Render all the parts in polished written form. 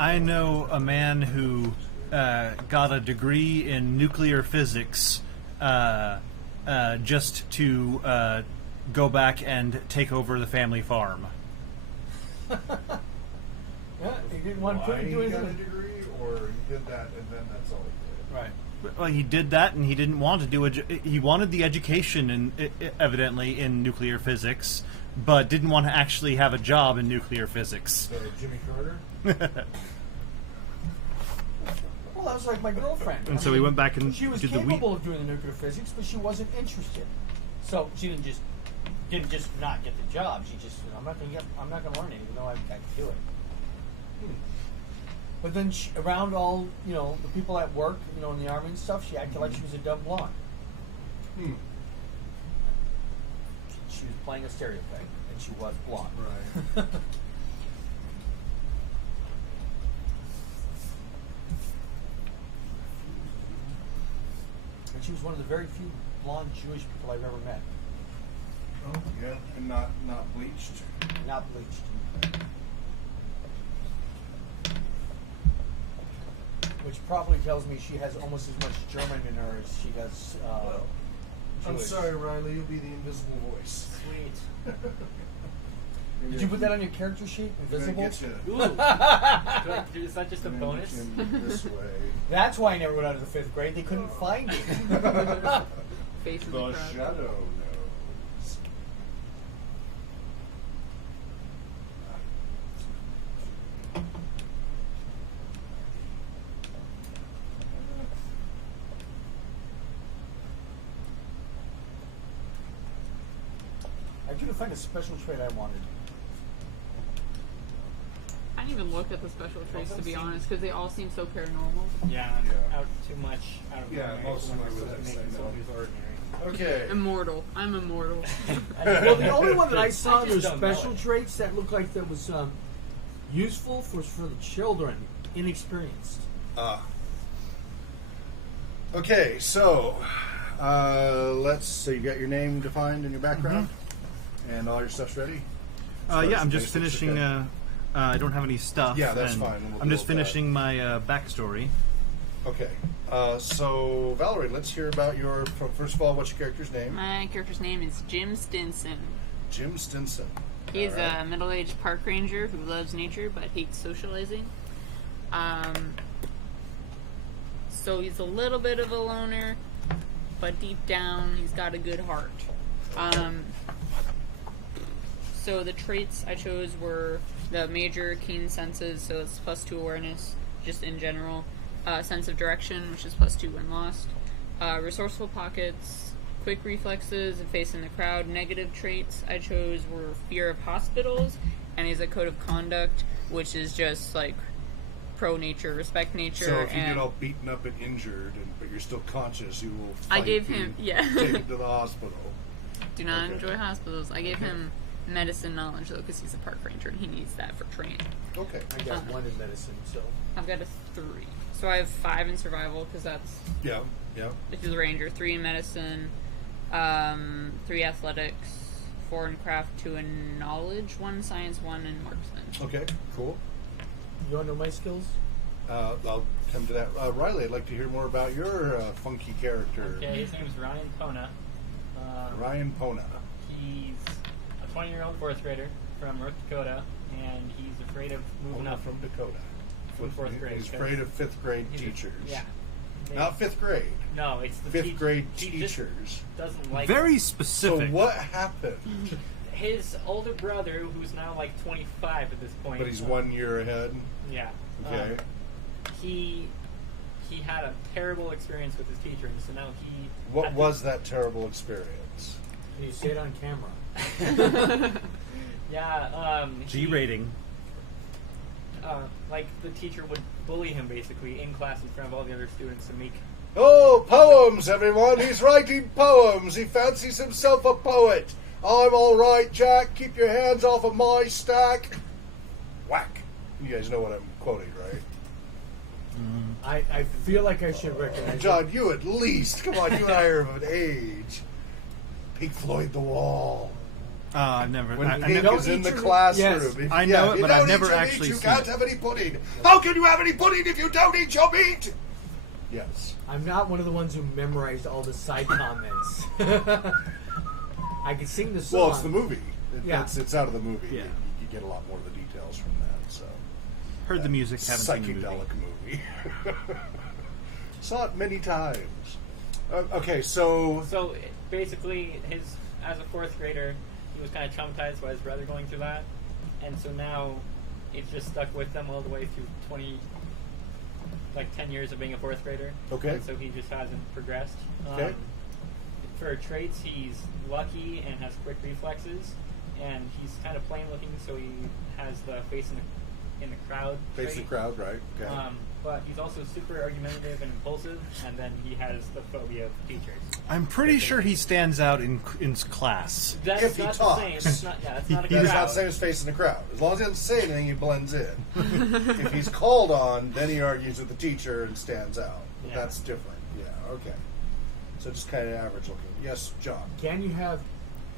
I know a man who got a degree in nuclear physics just to go back and take over the family farm. Yeah, he didn't want to do Why he got a anything. degree, or he did that and then that's all he did? Right. Well, he did that, and he didn't want to do it. He wanted the education, evidently, in nuclear physics, but didn't want to actually have a job in nuclear physics. So Jimmy Carter? Well, that was like my girlfriend. And so he went back and she was did the capable of doing the nuclear physics, but she wasn't interested. So she didn't just not get the job. She just said, I'm not gonna learn it, even though I can do it. But then around all the people at work, in the army and stuff, she acted like she was a dumb blonde. She was playing a stereotype, and she was blonde. Right. And she was one of the very few blonde Jewish people I've ever met. Oh, yeah, and not bleached. Not bleached. Which probably tells me she has almost as much German in her as she does I'm Jewish. sorry, Riley, you'll be the invisible voice. Sweet. Did you put that on your character sheet? Invisible? Ooh. Is that just a bonus? This way. That's why I never went out of the 5th grade. They couldn't find me. Face in the The crowd. shadow knows. I couldn't find a special trait I wanted. I didn't even look at the special traits, to be honest, because they all seem so paranormal. Yeah, Yeah. out too much out of Yeah, most of them are to with make that it so same it's ordinary. Okay. Immortal. I'm immortal. Well, the only one that I saw I just there's don't know special it. traits that looked like that was useful was for the children, inexperienced. Okay, so so you got your name defined in your background, and all your stuff's ready. Yeah, I'm just finishing. I don't have any stuff. Yeah, that's and fine. We'll I'm deal just with that. finishing my backstory. Okay, so Valerie, let's hear about first of all, what's your character's name? My character's name is Jim Stinson. Jim Stinson. He's All right. a middle-aged park ranger who loves nature but hates socializing. So he's a little bit of a loner, but deep down he's got a good heart. So the traits I chose were the major keen senses, so it's +2 awareness, just in general. Sense of direction, which is +2 when lost. Resourceful pockets, quick reflexes, and facing the crowd. Negative traits I chose were fear of hospitals, and he has a code of conduct, which is just like pro-nature, respect nature. So if you and get all beaten up and injured, but you're still conscious, you will I fight gave and him- yeah. take him to the hospital. do not Okay. enjoy hospitals. I gave him medicine knowledge, though, because he's a park ranger, and he needs that for training. Okay. I got one in medicine, so. I've got a 3. So I have 5 in survival, because that's Yeah. if you're the ranger, 3 in medicine, 3 athletics, 4 in craft, 2 in knowledge, 1 in science, 1 in marksman. Okay. Cool. You want to know my skills? I'll come to that. Riley, I'd like to hear more about your funky character, Okay, his name is Ryan Pona. Ryan Pona. He's a 20-year-old 4th grader from North Dakota, and he's afraid of moving Pona up from Dakota. from 4th grade. He's afraid of 5th grade He's a- teachers. Yeah. Not 5th grade. No, it's the 5th grade he just teachers. doesn't like Very So specific. what happened? his older brother, who's now like 25 at this point. But he's 1 year ahead. Yeah. Okay. He had a terrible experience with his teacher, and so now he. What had to- was that terrible experience? Can you say it on camera? Yeah. G rating. Like the teacher would bully him basically in class in front of all the other students to make. Oh, poems, everyone! He's writing poems! He fancies himself a poet! I'm alright, Jack! Keep your hands off of my stack! Whack! You guys know what I'm quoting, right? I feel like I should recognize it. John, you at least! Come on, you and I are of an age. Pink Floyd The Wall. I've never. When I Pink never is in the Yes. classroom. I know it, you but don't I've never eat your actually meat, you seen can't it. have any pudding. How can you have any pudding if you don't eat your meat? Yes. I'm not one of the ones who memorized all the side comments. I can sing the song. Well, it's the movie. Yeah. It's out of the movie. Yeah. You get a lot more of the details from that. So Heard the music, haven't seen the movie. psychedelic movie. Saw it many times. Okay, so So basically, as a fourth grader, he was kind of traumatized by his brother going through that, and so now it's just stuck with them all the way through 10 years of being a fourth grader. Okay. And so he just hasn't progressed. Okay. For traits, he's lucky and has quick reflexes, and he's kind of plain looking, so he has the face in the crowd. face the trait. crowd, right? Okay. But he's also super argumentative and impulsive, and then he has the phobia of teachers. I'm pretty sure he stands out in class. That's If he not talks. the same. It's not, yeah, that's not a That's crowd. not the same as facing the crowd. As long as he doesn't say anything, he blends in. If he's called on, then he argues with the teacher and stands out. Yeah. That's different. Yeah, okay. So just kind of average looking. Yes, John. Can you have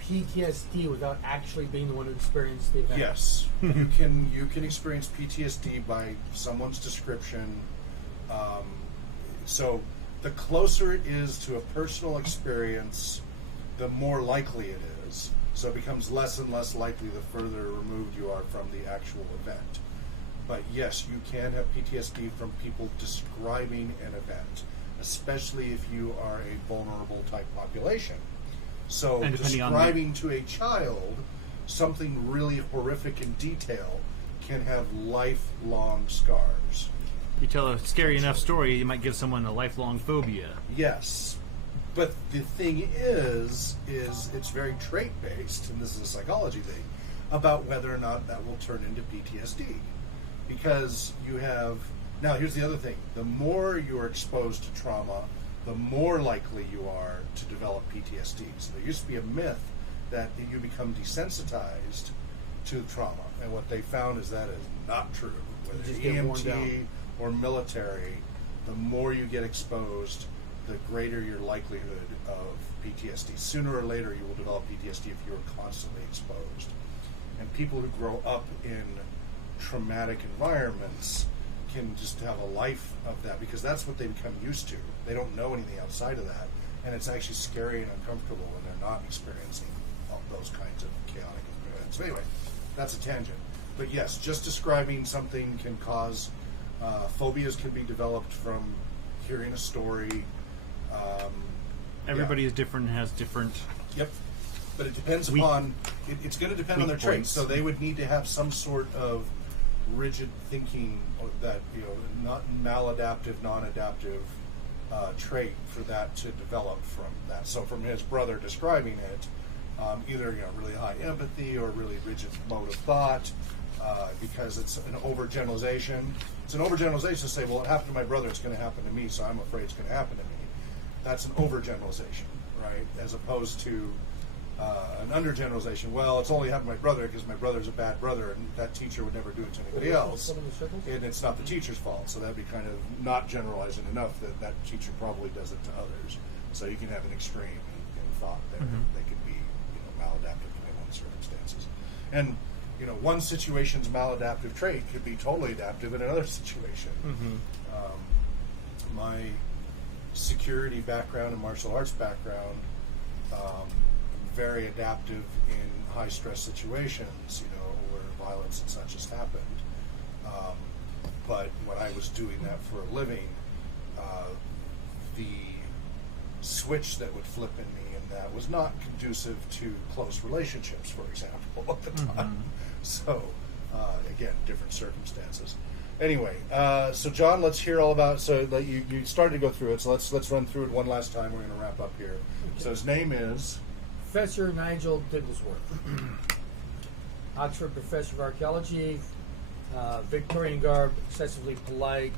PTSD without actually being the one who experienced the event? Yes, you can experience PTSD by someone's description. So the closer it is to a personal experience, the more likely it is. So it becomes less and less likely the further removed you are from the actual event. But yes, you can have PTSD from people describing an event, especially if you are a vulnerable type population. So And depending on describing to a child something really horrific in detail can have lifelong scars. You tell a scary enough story, you might give someone a lifelong phobia. Yes. But the thing is it's very trait-based, and this is a psychology thing, about whether or not that will turn into PTSD. Because you have... Now, here's the other thing. The more you're exposed to trauma, the more likely you are to develop PTSD. So there used to be a myth that you become desensitized to trauma. And what they found is that is not true. You Whether just get worn EMT down. or military, the more you get exposed, the greater your likelihood of PTSD. Sooner or later, you will develop PTSD if you are constantly exposed. And people who grow up in traumatic environments can just have a life of that because that's what they become used to. They don't know anything outside of that, and it's actually scary and uncomfortable when they're not experiencing all those kinds of chaotic events. So anyway, that's a tangent. But yes, just describing something can cause phobias can be developed from hearing a story. Everybody is different and has different... Yep. But it depends Weak- upon, it's going to depend on their weak traits. points. So they would need to have some sort of rigid thinking that, not maladaptive, non-adaptive trait for that to develop from that. So from his brother describing it, either really high empathy or really rigid mode of thought, because it's an overgeneralization. It's an overgeneralization to say, well, it happened to my brother, it's going to happen to me, so I'm afraid it's going to happen to me. That's an overgeneralization, right? As opposed to an undergeneralization. Well, it's only happened to my brother because my brother's a bad brother, and that teacher would never do it to anybody else. And it's not the teacher's fault. So that'd be kind of not generalizing enough that that teacher probably does it to others. So you can have an extreme in thought there. They could be, maladaptive in one circumstances. And one situation's maladaptive trait could be totally adaptive in another situation. My security background and martial arts background, very adaptive in high stress situations, where violence and such has happened. But when I was doing that for a living, the switch that would flip in me and that was not conducive to close relationships, for example, at the time. So, again, different circumstances. Anyway, so John, let's hear all about. So you started to go through it. So let's run through it one last time. We're going to wrap up here. So his name is Professor Nigel Digglesworth, Oxford Professor of Archaeology, Victorian garb, excessively polite.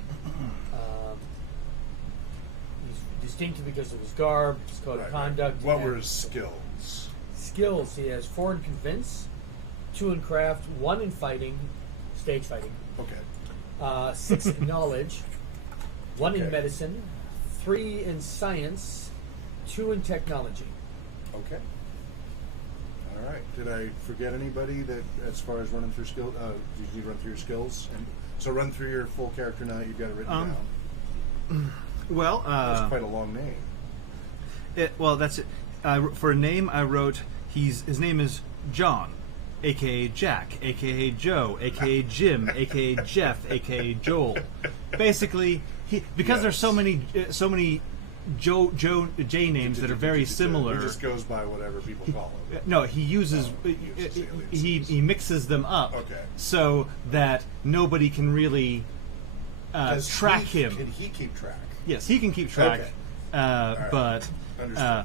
He's distinctive because of his garb, his code of conduct. What and were his skills? skills? He has 4 in convince, 2 in craft, 1 in fighting, stage fighting. Okay. 6 in knowledge, 1 in Okay. medicine, 3 in science, 2 in technology. Okay. All All right. Did I forget anybody that, as far as running through skill? Did you run through your skills? And so run through your full character now. You've got it written down. Well, That's quite a long name. well, that's it. For a name, I wrote his name is John, aka Jack, aka Joe, aka Jim, aka Jeff, aka Joel. Basically, because there's so many J names that are very similar. He just goes by whatever people call him. No, he uses he mixes them up so that nobody can really track him. Can he keep track? Yes, he can keep track. Okay. But Understood.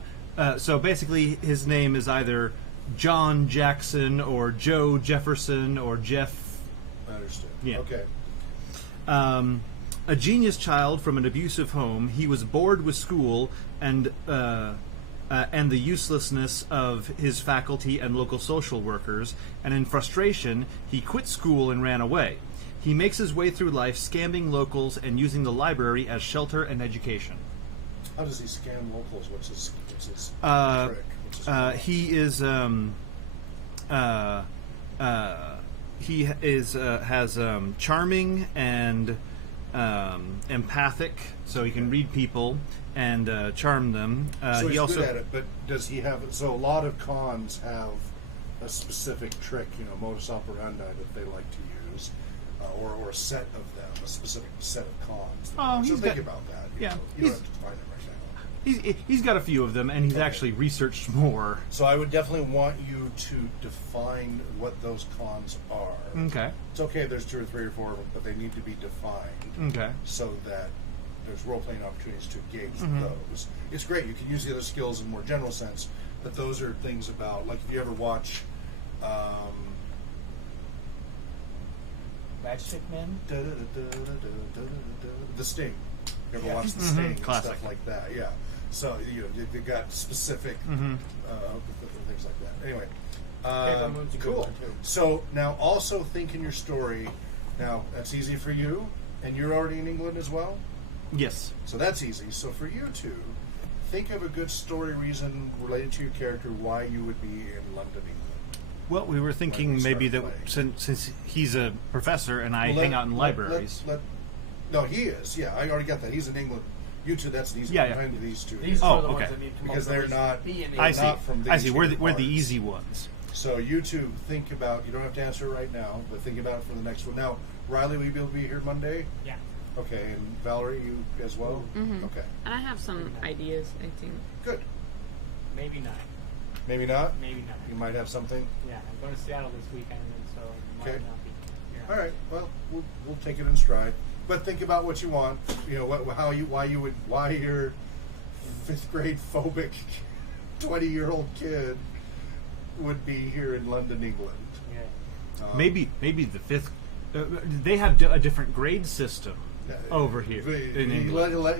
so basically, his name is either John Jackson or Joe Jefferson or Jeff. Understood. Yeah. Okay. A genius child from an abusive home, he was bored with school and the uselessness of his faculty and local social workers, and in frustration, he quit school and ran away. He makes his way through life scamming locals and using the library as shelter and education. How does he scam locals? What's his trick? What's his he has charming and empathic, so he can read people and charm them. So he's he also good at it, but does he have? So a lot of cons have a specific trick, modus operandi that they like to use, or a set of them, a specific set of cons. So think about that. You don't have to define it right now. He's got a few of them, and he's actually researched more. So I would definitely want you to define what those cons are. Okay. It's okay if there's 2 or 3 or 4 of them, but they need to be defined. Okay. So that there's role-playing opportunities to gauge those. It's great. You can use the other skills in a more general sense, but those are things about, like if you ever watch Matchstick Men? The Sting. You ever watch The Sting and Classic. stuff like that? Yeah. So you got specific things like that. Anyway, cool. So now also think in your story. Now that's easy for you, and you're already in England as well. Yes. So that's easy. So for you two, think of a good story reason related to your character why you would be in London, England. Well, we were thinking maybe that since he's a professor and I hang out in libraries. No, he is. Yeah, I already got that. He's in England. You two, that's an easy one. I'm into these two. These Oh, are the okay. ones that need to Because they're not. I see. Not from I see. these We're two the parts. easy ones. So you two think about. You don't have to answer it right now, but think about it for the next one. Now, Riley, will you be able to be here Monday? Yeah. Okay, and Valerie, you as well. Mm-hmm. Okay, And I have some ideas, I think. good. Maybe not. Maybe not. Maybe not. You might have something. Yeah, I'm going to Seattle this weekend, and so it might Okay. not be here. All right. Well, we'll take it in stride. But think about what you want. Why your 5th grade phobic 20-year-old kid would be here in London, England. Yeah. Maybe the 5th. They have a different grade system over here in England. Let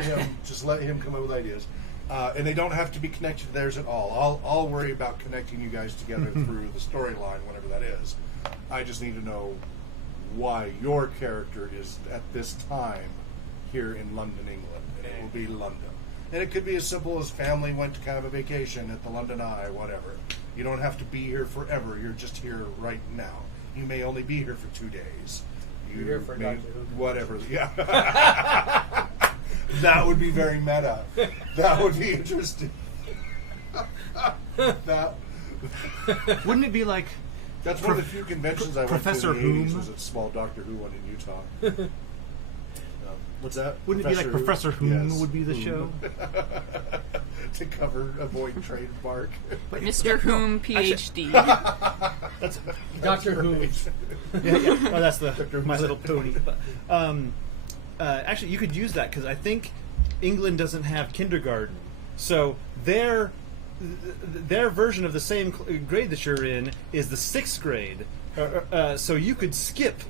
him come up with ideas, and they don't have to be connected to theirs at all. I'll worry about connecting you guys together through the storyline, whatever that is. I just need to know why your character is at this time here in London, England, and it will be London. And it could be as simple as family went to kind of a vacation at the London Eye, whatever. You don't have to be here forever. You're just here right now. You may only be here for 2 days. You're here for Doctor Who. Whatever. Yeah. That would be very meta. That would be interesting. Wouldn't it be like That's one of the few conventions I went Professor to in the 80s Whom? was a small Doctor Who one in Utah. What's that? Wouldn't it be like Professor Whom would be the Whom. To avoid trademark. Mr. Whom, PhD. that's Doctor Who. yeah. Oh, that's the My Little Pony. But, actually, you could use that because I think England doesn't have kindergarten, so their version of the same grade that you're in is the 6th grade. So you could skip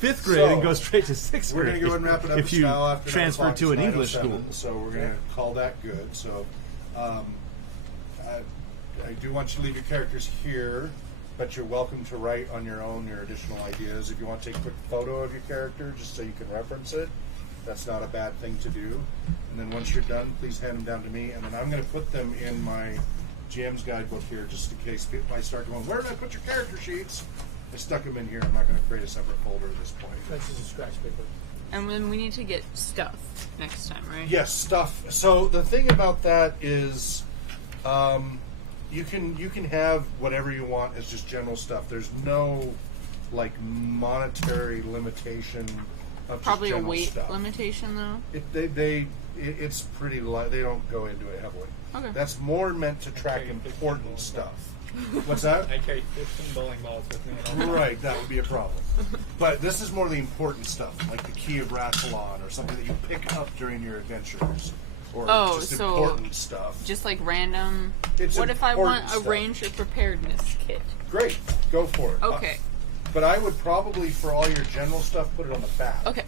5th grade and go straight to 6th We're grade. going to go ahead and wrap it up if you now after transfer to an English school. So we're going to call that good. So I do want you to leave your characters here, but you're welcome to write on your own your additional ideas. If you want to take a quick photo of your character just so you can reference it, that's not a bad thing to do. And then once you're done, please hand them down to me, and then I'm going to put them in my GM's guidebook here, just in case people I start going, where did I put your character sheets? I stuck them in here. I'm not going to create a separate folder at this point. That's just a scratch paper. And then we need to get stuff next time, right? Yes, stuff. So the thing about that is, you can have whatever you want as just general stuff. There's no like monetary limitation of Probably just a general weight stuff. limitation, though. It's pretty light. They don't go into it heavily. Okay. That's more meant to track Okay, 15 important bowling stuff. What's that? I carry 15 bowling balls with me. At all times. Right, that would be a problem. But this is more the important stuff, like the key of Rathalon or something that you pick up during your adventures. Or Oh, just so important stuff. Just like random. It's What if I important want a stuff. ranger preparedness kit? Great, go for it. Okay. But I would probably, for all your general stuff, put it on the back. Okay.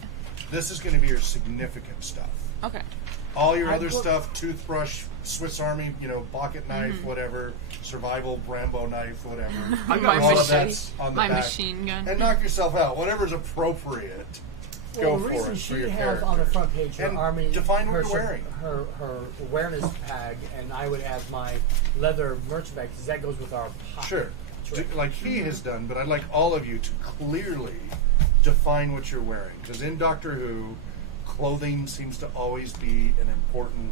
This is going to be your significant stuff. Okay. All your I'd other put- stuff, toothbrush, Swiss Army, pocket knife, whatever, survival Rambo knife, whatever. My all of machete. that's on the My back. machine gun. And knock yourself out. Whatever's appropriate, Well, go the for reason it for she your has character. on the front page her And army, define what her, you're wearing. her awareness tag, and I would have my leather merch bag because that goes with our pocket. Sure. Sure. Like he has done, but I'd like all of you to clearly define what you're wearing. Because in Doctor Who, clothing seems to always be an important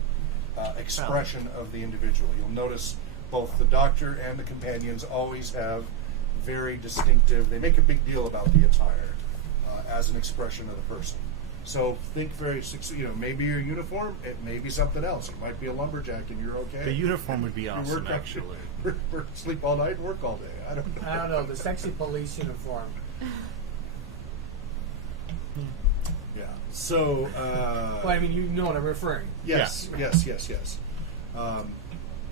expression of the individual. You'll notice both the Doctor and the companions always have very distinctive, they make a big deal about the attire as an expression of the person. So think very, maybe your uniform, it may be something else. It might be a lumberjack and you're okay. The uniform would be You awesome, work actually. sleep all night and work all day. I don't know. I don't know, the sexy police uniform. Yeah. So, Well, I mean, you know what I'm referring. yes.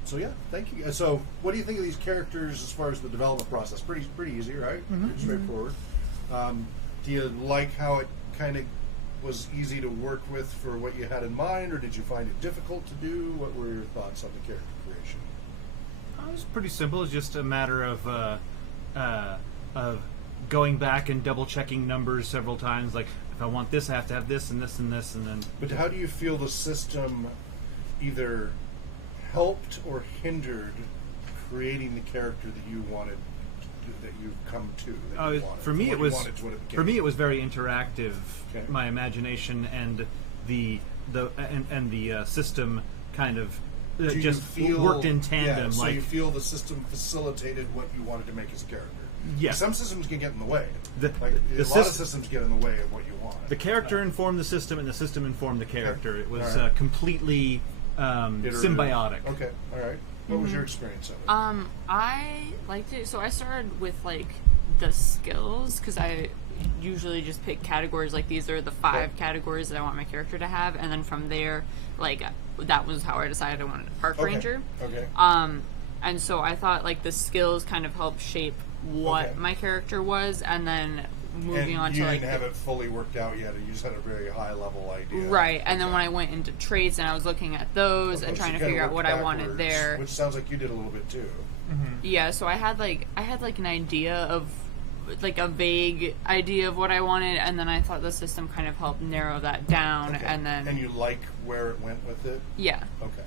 So yeah, thank you. So, what do you think of these characters as far as the development process? Pretty easy, right? Pretty straightforward. Do you like how it kind of was easy to work with for what you had in mind, or did you find it difficult to do? What were your thoughts on the character creation? It was pretty simple. It's just a matter of going back and double checking numbers several times. Like, if I want this, I have to have this and this and this, and then. But how do you feel the system either helped or hindered creating the character that you wanted, that you've come to? That you wanted, For me, what it you was wanted to what it became? for me it was very interactive. Okay. My imagination and the system kind of Do you just feel, worked in tandem. Yeah, so like you feel the system facilitated what you wanted to make as a character. Yeah. Some systems can get in the way. The- Like the a lot of sys- systems get in the way of what you want. the character informed the system, and the system informed the character. It was All right. Completely Iterative. symbiotic. Okay, all right. What was your experience of it? I liked it. So I started with like the skills because I usually just pick categories like these are the 5 Okay. categories that I want my character to have, and then from there, like that was how I decided I wanted a park ranger. Okay. And so I thought like the skills kind of helped shape what Okay. my character was, and then moving and on you to like didn't have it fully worked out yet. You just had a very high level idea. right. And then Okay. when I went into traits and I was looking at those Okay, and so trying you to kinda figure out worked what I wanted backwards, there. which sounds like you did a little bit too. Yeah, so I had like an idea of like a vague idea of what I wanted, and then I thought the system kind of helped narrow that down, Okay. and then And you like where it went with it? yeah. Okay.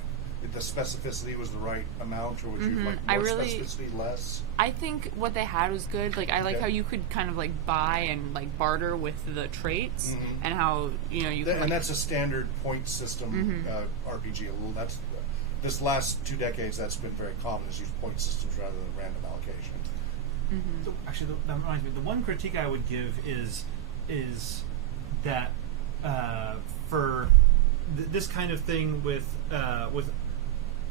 The specificity was the right amount, or would you like I more really- specificity, less? I think what they had was good. Like I like Okay. how you could kind of like buy and like barter with the traits, and how you could, And like, that's a standard point system RPG. That's this last 2 decades. That's been very common, is use point systems rather than random allocation. So, actually, that reminds me. The one critique I would give is that for this kind of thing with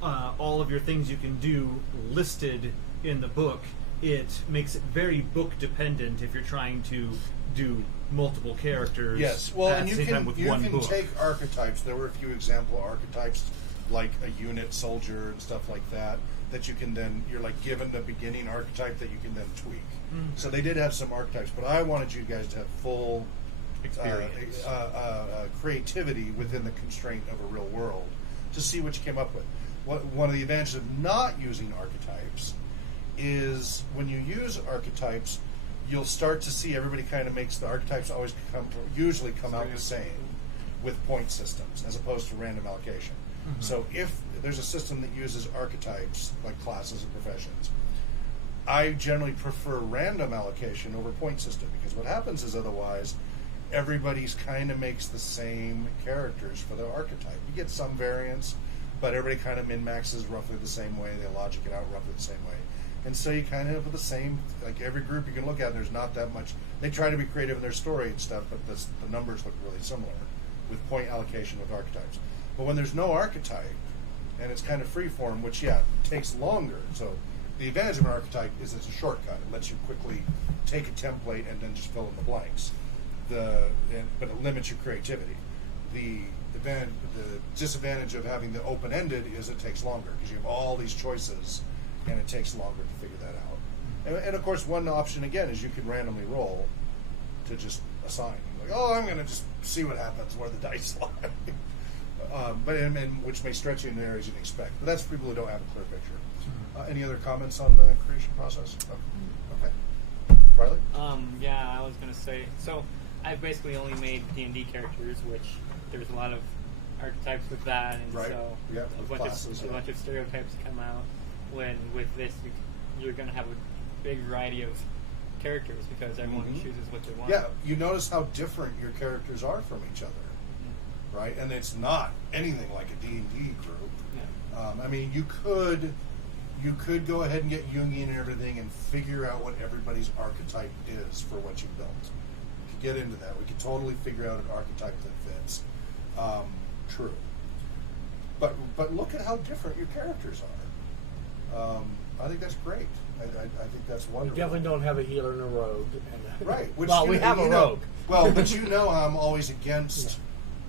all of your things you can do listed in the book, it makes it very book dependent if you're trying to do multiple characters. Yes, well, at and the you same time can with you one can book. take archetypes. There were a few example archetypes, like a unit soldier and stuff like that. That you can then you're like given the beginning archetype that you can then tweak. So they did have some archetypes, but I wanted you guys to have full Experience. creativity within the constraint of a real world to see what you came up with. One of the advantages of not using archetypes is when you use archetypes, you'll start to see everybody kind of makes the archetypes usually come out the same with point systems as opposed to random allocation. So if there's a system that uses archetypes, like classes and professions, I generally prefer random allocation over point system, because what happens is otherwise everybody's kind of makes the same characters for the archetype. You get some variance, but everybody kind of min-maxes roughly the same way. They logic it out roughly the same way. And so you kind of have the same, like every group you can look at, there's not that much. They try to be creative in their story and stuff, but the numbers look really similar with point allocation with archetypes. But when there's no archetype, and it's kind of free form, which, takes longer. So the advantage of an archetype is it's a shortcut. It lets you quickly take a template and then just fill in the blanks. But it limits your creativity. The disadvantage of having the open-ended is it takes longer, because you have all these choices, and it takes longer to figure that out. And of course, one option again is you can randomly roll to just assign. Like, I'm going to just see what happens where the dice lie. Which may stretch you in the areas you'd expect. But that's for people who don't have a clear picture. Any other comments on the creation process? Okay. Riley? Yeah, I was going to say, so I've basically only made D&D characters, which there's a lot of archetypes with that, and so a bunch of stereotypes come out. When with this, you're going to have a big variety of characters, because everyone chooses what they want. Yeah, you notice how different your characters are from each other, right? And it's not anything like a D&D group. Yeah. I mean, you could go ahead and get Jungian and everything and figure out what everybody's archetype is for what you built. We could get into that. We could totally figure out an archetype that fits. True. But look at how different your characters are. I think that's great. I think that's wonderful. We definitely don't have a healer and a rogue. Right. We have a rogue. Well, but I'm always against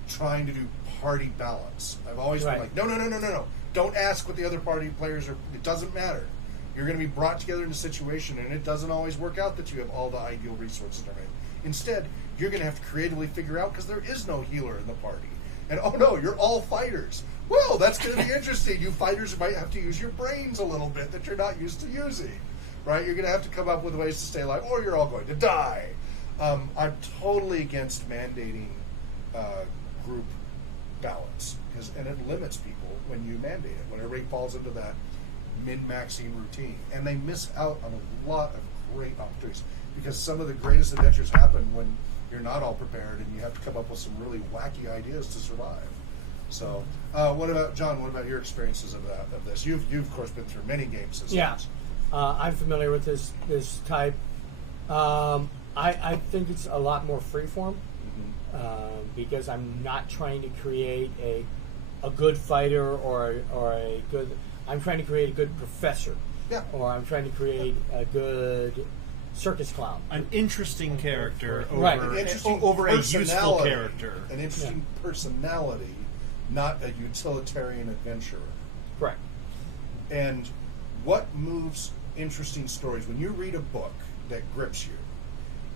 trying to do party balance. I've always been like, no. Don't ask what the other party players are. It doesn't matter. You're going to be brought together in a situation, and it doesn't always work out that you have all the ideal resources and everything. Instead, you're going to have to creatively figure out, because there is no healer in the party. And you're all fighters. Well, that's going to be interesting. You fighters might have to use your brains a little bit that you're not used to using, right? You're going to have to come up with ways to stay alive, or you're all going to die. I'm totally against mandating group balance, and it limits people when you mandate it, when everybody falls into that min-maxing routine. And they miss out on a lot of great opportunities, because some of the greatest adventures happen when you're not all prepared and you have to come up with some really wacky ideas to survive. So, what about John? What about your experiences of this? You've of course been through many game systems. Yeah, I'm familiar with this type. I think it's a lot more freeform, because I'm not trying to create a good fighter or a good. I'm trying to create a good professor. Yeah. Or I'm trying to create a good circus clown. An interesting character over, over a useful character. An interesting personality, not a utilitarian adventurer. Correct. And what moves interesting stories? When you read a book that grips you,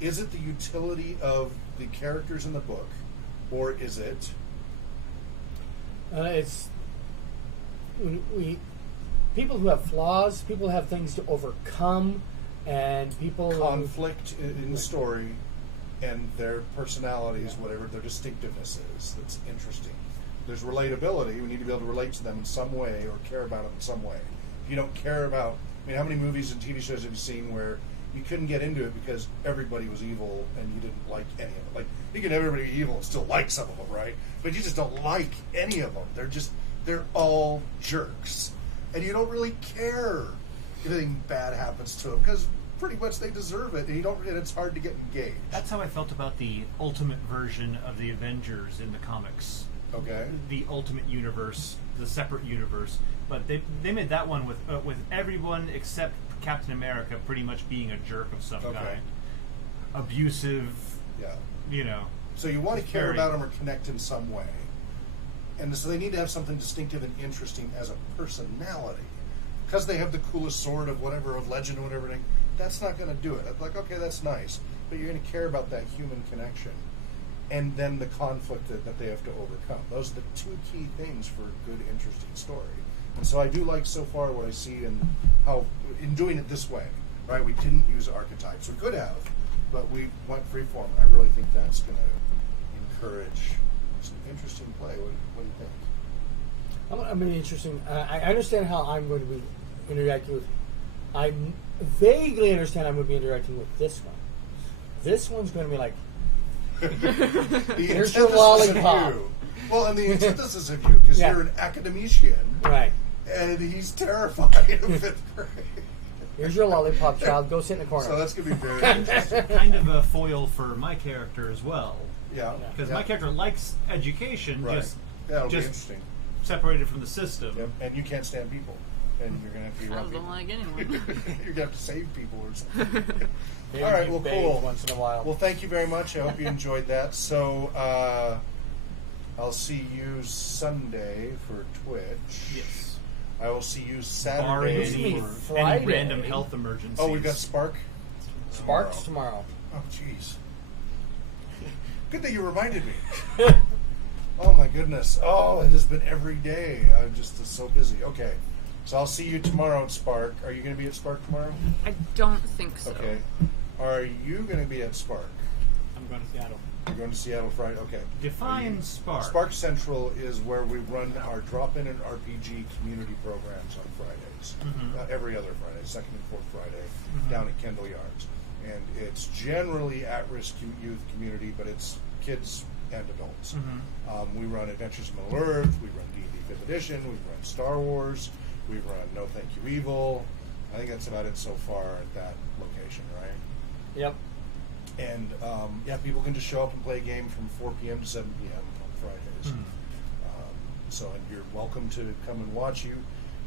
is it the utility of the characters in the book, or is it? It's people who have flaws, people who have things to overcome, and people conflict in the story, and their personalities, whatever their distinctiveness is. That's interesting. There's relatability. We need to be able to relate to them in some way, or care about them in some way. If you don't care about, how many movies and TV shows have you seen where you couldn't get into it because everybody was evil and you didn't like any of it? Like, you can have everybody be evil and still like some of them, right? But you just don't like any of them. They're all jerks, and you don't really care if anything bad happens to them, because pretty much they deserve it, and it's hard to get engaged. That's how I felt about the ultimate version of the Avengers in the comics. Okay. The ultimate universe, the separate universe, but they made that one with everyone except Captain America pretty much being a jerk of some kind, abusive. Yeah. So you want to care about them or connect in some way, and so they need to have something distinctive and interesting as a personality, because they have the coolest sword of legend or whatever. That's not going to do it. Like, okay, that's nice, but you're going to care about that human connection. And then the conflict that they have to overcome. Those are the two key things for a good, interesting story. And so I do like so far what I see in doing it this way. Right? We didn't use archetypes. We could have, but we went freeform. I really think that's going to encourage some interesting play. What do you think? I'm going to be interesting. I understand how I'm going to be interacting with. I vaguely understand I'm going to be interacting with this one. This one's going to be like, here's your lollipop. Well, and the antithesis of you, because you're an academician, right? And he's terrified of 5th grade. Here's your lollipop, child. Go sit in the corner. So that's going to be very interesting. Kind of a foil for my character as well. Yeah. Because my character likes education, Right. That'll be just interesting. separated from the system. Yep. And you can't stand people. And you're going to have to be I around don't people. like anyone. You're going to have to save people or something. Maybe All right, you well, bathe cool. once in a while. Well, thank you very much. I hope you enjoyed that. So, I'll see you Sunday for Twitch. Yes. I will see you Barring Saturday any- for... Friday. any random health emergencies. Oh, we've got Spark? Sparks tomorrow. Oh, jeez. Good that you reminded me. Oh, my goodness. Oh, it has been every day. I'm just so busy. Okay. So I'll see you tomorrow at Spark. Are you going to be at Spark tomorrow? I don't think so. Okay. Are you going to be at Spark? I'm going to Seattle. You're going to Seattle Friday? Okay. Define Spark. Spark Central is where we run our drop-in and RPG community programs on Fridays. Every other Friday, second and fourth Friday, down at Kendall Yards. And it's generally at-risk youth community, but it's kids and adults. We run Adventures in Middle Earth, we run D&D 5th Edition, we run Star Wars, we run No Thank You Evil. I think that's about it so far at that location, right? Yep. And people can just show up and play a game from 4 p.m. to 7 p.m. on Fridays. So, and you're welcome to come and watch.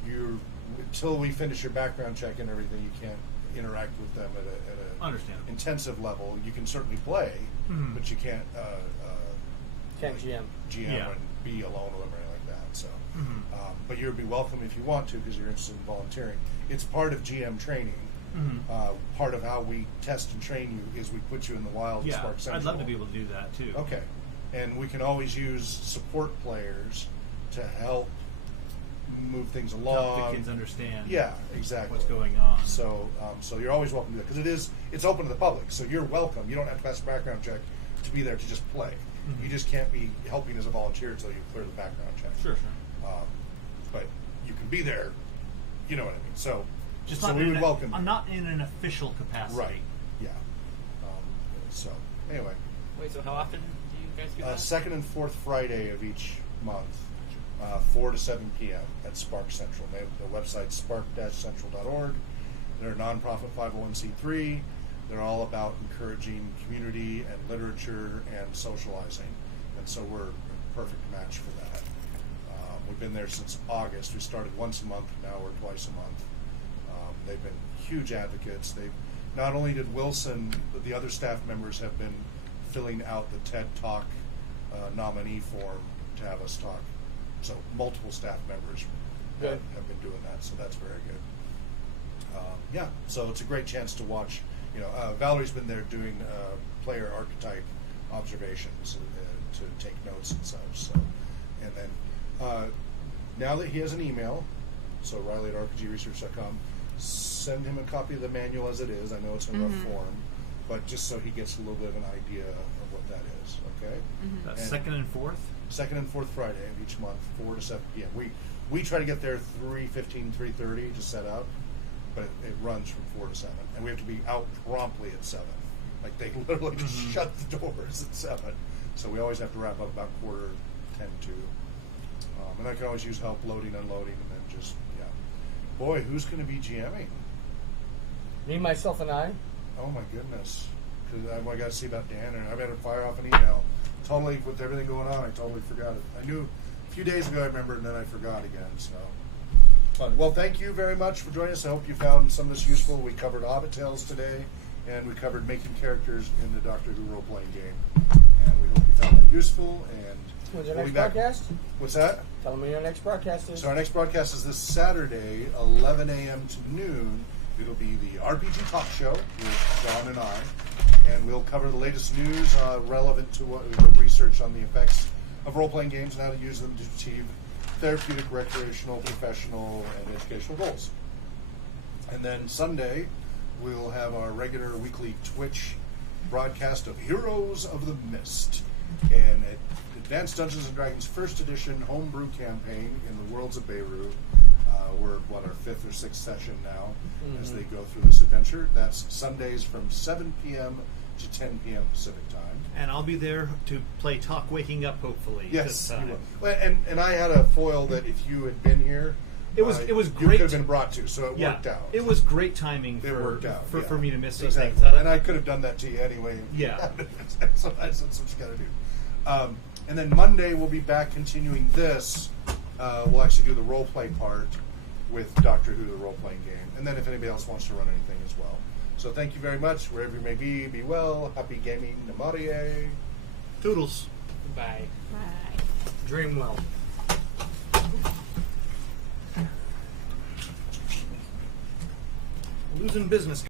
You're until we finish your background check and everything, you can't interact with them at a Understandable. intensive level. You can certainly play, but you can't Can't GM. GM and be alone or anything like that. So, but you'd be welcome if you want to because you're interested in volunteering. It's part of GM training. Part of how we test and train you is we put you in the wild at Yeah, Spark Central. I'd love to be able to do that too. Okay. And we can always use support players to help move things along. Help the kids understand. Yeah, exactly. What's going on. So, so you're always welcome to do that because it's open to the public. So you're welcome. You don't have to pass a background check to be there to just play. You just can't be helping as a volunteer until you clear the background check. Sure. But you can be there. You know what I mean. So, Just so not we in would welcome. I'm not in an official capacity. Right. Yeah. So anyway, Wait, so how often do you guys do that? second and fourth Friday of each month, 4 to 7 p.m. at Spark Central. They have the website spark-central.org. They're a nonprofit 501c3. They're all about encouraging community and literature and socializing, and so we're a perfect match for that. We've been there since August. We started once a month. Now we're twice a month. They've been huge advocates. They've not only did Wilson, but the other staff members have been filling out the TED Talk nominee form to have us talk. So multiple staff members have been doing that. So that's very good. So it's a great chance to watch. Valerie's been there doing player archetype observations to take notes and such. So, and then now that he has an email, so Riley at rpgresearch.com, send him a copy of the manual as it is. I know it's in rough form, but just so he gets a little bit of an idea of what that is. Okay. That's And second and fourth. second and fourth Friday of each month, 4 to 7 p.m. We try to get there 3:15, 3:30 to set up, but it runs from 4 to 7, and we have to be out promptly at 7. Like they literally just shut the doors at 7, so we always have to wrap up about 9:45 to. And I can always use help loading, unloading, and then just Boy, who's going to be GMing? Me, myself, and I. Oh my goodness! Because I got to see about Dan, and I've had to fire off an email. Totally, with everything going on, I totally forgot it. I knew a few days ago I remembered, and then I forgot again. So, well, thank you very much for joining us. I hope you found some of this useful. We covered Hobbit Tales today, and we covered making characters in the Doctor Who role-playing game. And we hope you found that useful. And When's our we'll next be back. broadcast? What's that? Tell me your next broadcast is. So our next broadcast is this Saturday, 11 a.m. to noon. It'll be the RPG Talk Show with John and I, and we'll cover the latest news relevant to the research on the effects of role-playing games and how to use them to achieve therapeutic, recreational, professional, and educational goals. And then Sunday, we'll have our regular weekly Twitch broadcast of Heroes of the Mist. and Advanced Dungeons and Dragons First Edition Homebrew Campaign in the Worlds of Beirut. We're our 5th or 6th session now as they go through this adventure. That's Sundays from 7 p.m. to 10 p.m. Pacific time. And I'll be there to play Talk Waking Up, hopefully. Yes, this you time. will. And I had a foil that if you had been here, It was you great. could have been brought to, so it Yeah, worked out. it was great timing It worked out for me to miss those exactly. things. And I could have done that to you anyway. Yeah. So that's what you got to do. And then Monday we'll be back continuing this. We'll actually do the role play part with Doctor Who, the role playing game, and then if anybody else wants to run anything as well. So thank you very much. Wherever you may be well. Happy gaming, Namarie. Toodles. Bye. Bye. Dream well. Losing business.